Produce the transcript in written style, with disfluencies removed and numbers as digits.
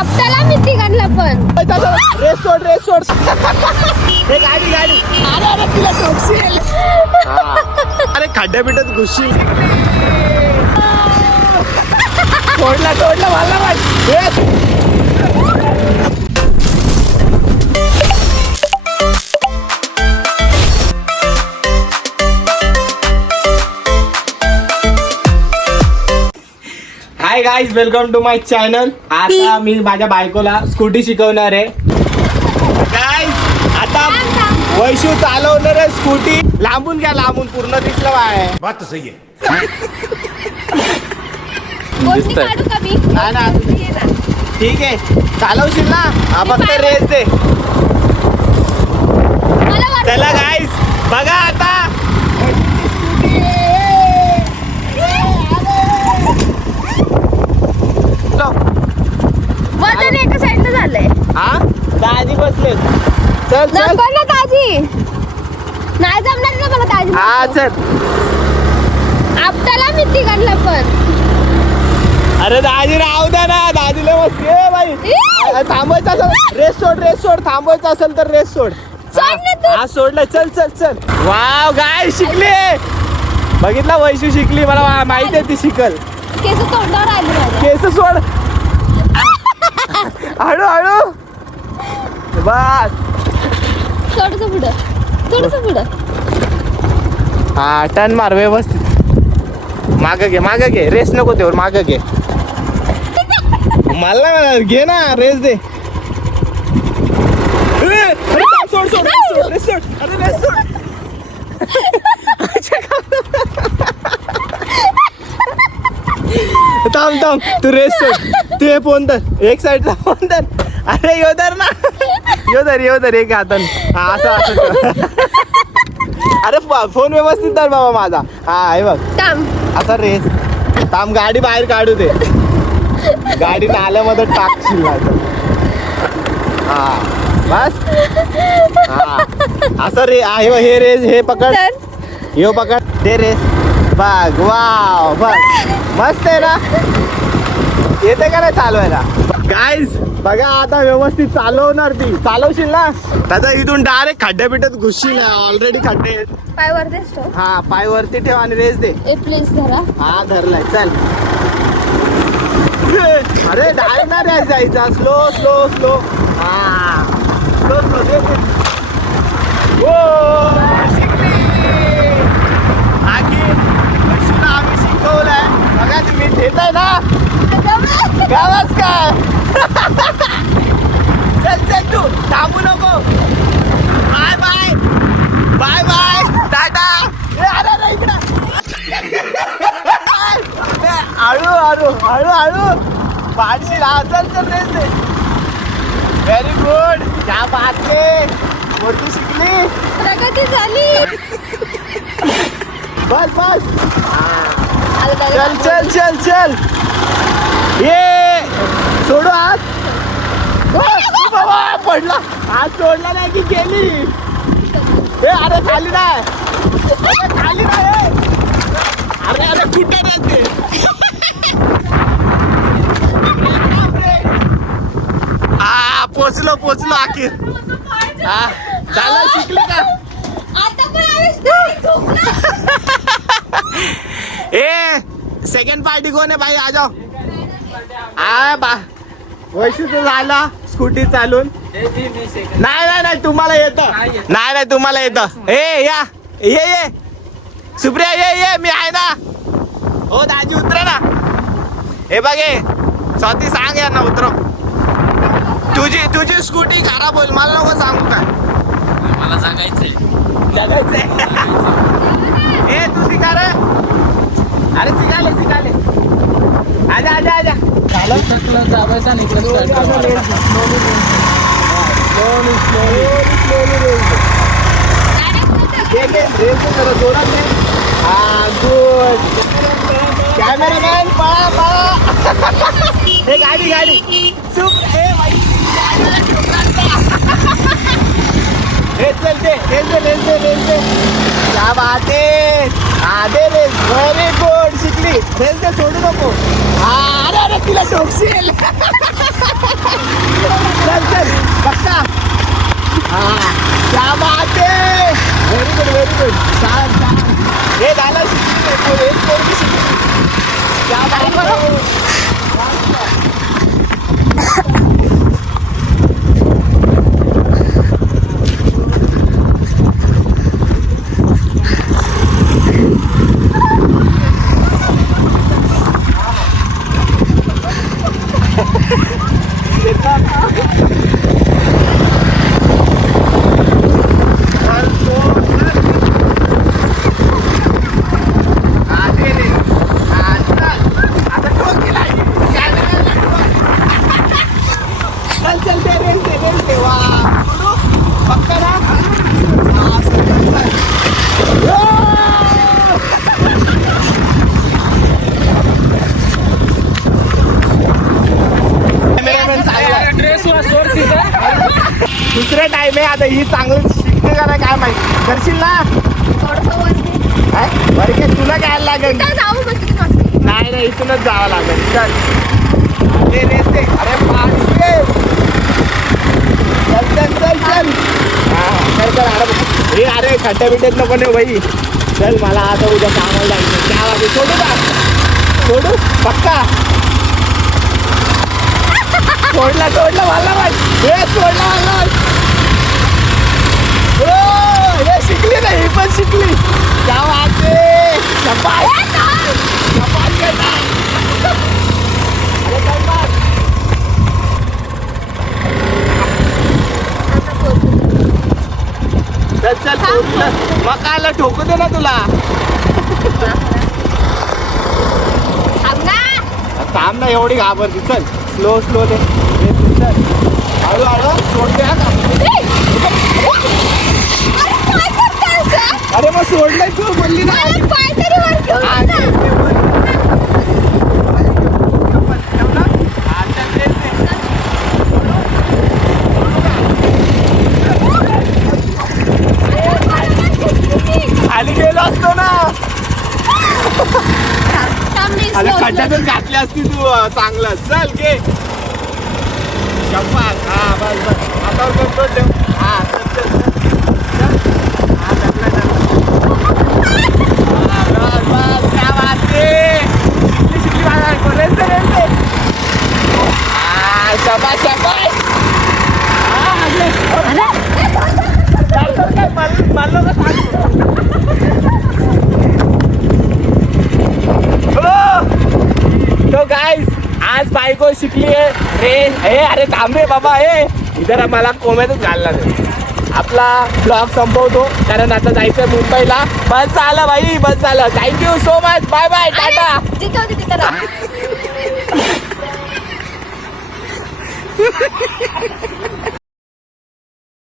आपल्याला मी तिघांना पण रेस सोड रेस सोड. हे गाडी गाडी. अरे अरे तिला टोकशील. अरे खड्ड्या बिड्यात घुसशील. सोडला सोडला मला वाट. Hi guys, welcome to my channel. आता मी माझ्या बायकोला स्कूटी शिकवणार आहे. गाईज आता वैशू चालवणार आहे स्कूटी. लांबून घ्या, लांबून पूर्ण दिसलं बाय. बात तो सही है. नाही ना, ठीक आहे चालवशील ना. हा फक्त रेस दे. चला गाईज बघा आता. वजन एका साईडला झालंय. हा दाजी बसले. चल चल. नको ना ताजी, नाही जमणार ना मला ताजी. हा चल. आपल्याला मी तिघांना पण. अरे दाजी राहू द्या ना, दाजीला मस्त. ए बाई थांबायचं असेल रेस सोड, रेस सोड. थांबायचं असेल तर रेस सोड. हा सोडलं. चल चल चल. वाव गाय शिकली. बघितला वैशू शिकली. मला माहिती आहे ती शिकल. केस तोंडावर आली माझ्या. केस सोड. हळू हळू. बस. थोडस पुढं, थोडस पुढं. हा टर्न मार व्यवस्थित. माग घे, माग घे. रेस नको तेवर, माग घे. मला घे ना, रेस दे. सोड सोड सोड रेस सोड. अरे रेस सोड. थांब थांब. तू रेस सोड. तू हे फोन धर. एक साईडचा फोन धर. अरे यो धर ना. यो धर एक हातन. हा असं असं. अरे फोन व्यवस्थित धर बाबा माझा. हा हे बघ असा रेस. थांब गाडी बाहेर काढू दे. गाडी नाल्यामध्ये टाकशील माझं. हा बस. हा असं रे. हे रेस हे पकड. यो पकड. दे रेस. बघ वाव बघ मस्त आहे ना. येते का नाही चालवायला. गाईज बघा आता व्यवस्थित चालवणार. ती चालवशील ना. त्याचा इथून डायरेक्ट खड्ड्या बिड्यात घुसशील. ऑलरेडी खड्डे आहेत. पाय वरती ठेव. हा पाय वरती ठेव आणि रेस दे. प्लीज धरा. हा धरलाय. चल. अरे डायरेक्ट ना रेस जायचा. Slow slow slow. हा स्लो स्लो दे. आम्ही शिकवलंय बघा. तुम्ही देताय ना गावाच काय. चल चल तू थांबू नको. Bye bye bye bye tata. अरे इकडं. हळू हळू हळू हळू पाडशील. हा चल चल रेस दे. Very good. क्या बात आहे. मोठी शिकली. प्रगती झाली. बस बस. चल चल चल चल. ये सोडू हात. बाबा पडला. हात सोडला नाही की गेली. अरे खाली नाही. खाली नाही. अरे अरे कुठे राहते. हा पोचलो पोचलो अखेर. हा चालू शिकली का. ए सेकंड पार्टी कोण आहे भाई. आ जाओ. हा बा वैशिष्ट्य झाला स्कूटी चालून. नाही नाही तुम्हाला येतं. नाही नाही तुम्हाला येतं. ए या ये सुप्रिया ये मी आहे ना. हो दाजी उतरा ना. हे बघे स्वाती सांग यांना उतरव. तुझी स्कूटी खराब होईल. मला नको सांगू काय. मला सांगायचंय. ए तू शिका रे. अरे शिकाले. आजा आजा आजा. जायचा आणि इकडे स्टार्ट करायचा. गुड. कॅमेरामॅन पळा पळा. हे गाडी चुप. चलते क्या बात आहे. दे व्हेरी गुड. शिकली. सोडू नको. अरे तिला टोकशील. दुसरा टाइम आहे आता ही चांगलं शिकते का नाही काय माहिती करशील ना थोडंसं वरती. काय? बरं काय तुला घ्यायला लागेल इथं जाऊ मग किती वाजता? नाही इथूनच जावं लागेल चल अरे रेस दे अरे पाणी दे. चल चल चल चल हा चल चल अरे हे अरे खड्ड्या बिड्यात नको नाही बाई चल मला आता उद्या कामाला जायचं त्या वाजे सोडू का सोडू पक्का सोडला सोडला मला वाट हे सोडला मला वाट हो हे शिकली नाही ही पण शिकली त्या वाटे शपाट शपाट घेता अरे काय बात चल चल सोडलं मग कायला ठोकू दे ना तुला थांब ना. थांब ना एवढी घाबरती चल स्लो स्लो दे चल हळू हळू सोडते हा का अरे काय करते असं? अरे मग सोडलंय तू बोलली ना मला काहीतरी वर घेऊन हा, जा. ते वर. ठेव ना. हा, चल, दे, दे. अरे मला किती. खाली गेलो असतो ना थांब मी अरे slow- खड्ड्यातून घातली असती तू चांगलं चल घे शपथ हा बस बस हातावर कंट्रोल ठेव हा चल चल चल चल. हा धरला धरला हा, बस बस क्या बात आहे. शिकली शिकली बाळा रेस दे रेस दे हा शाबास शाबास हा अरे चल चल काय मारलो का सांग तो गाइस आज बायको शिकली आहे रे हे अरे थांब रे बाबा हे इधर मला कोम्यातच घालला नाही आपला ब्लॉग संपवतो कारण आता जायचं मुंबईला बस झालं भाई बस झालं thank you so much bye bye tata अरे, जिथं होती तिथं राहा.